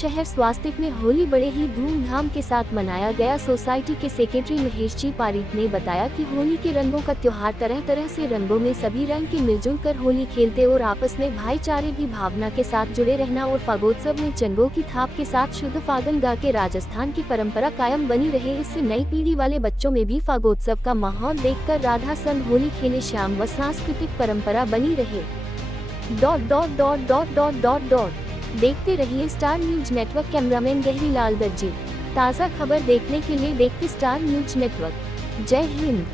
शहर स्वास्तिक में होली बड़े ही धूमधाम के साथ मनाया गया। सोसाइटी के सेक्रेटरी महेश जी पारीक ने बताया कि होली के रंगों का त्योहार तरह तरह से रंगों में सभी रंग के मिलजुल कर होली खेलते और आपस में भाईचारे की भावना के साथ जुड़े रहना और फागोत्सव में चंगों की थाप के साथ शुद्ध फागन गा के राजस्थान की परंपरा कायम बनी रहे। इससे नई पीढ़ी वाले बच्चों में भी फागोत्सव का माहौल देखकर राधा संग होली खेले श्याम व सांस्कृतिक परंपरा बनी रहे। देखते रहिए स्टार न्यूज नेटवर्क। कैमरामैन गहरीलाल दर्जी। ताज़ा खबर देखने के लिए देखते स्टार न्यूज नेटवर्क। जय हिंद।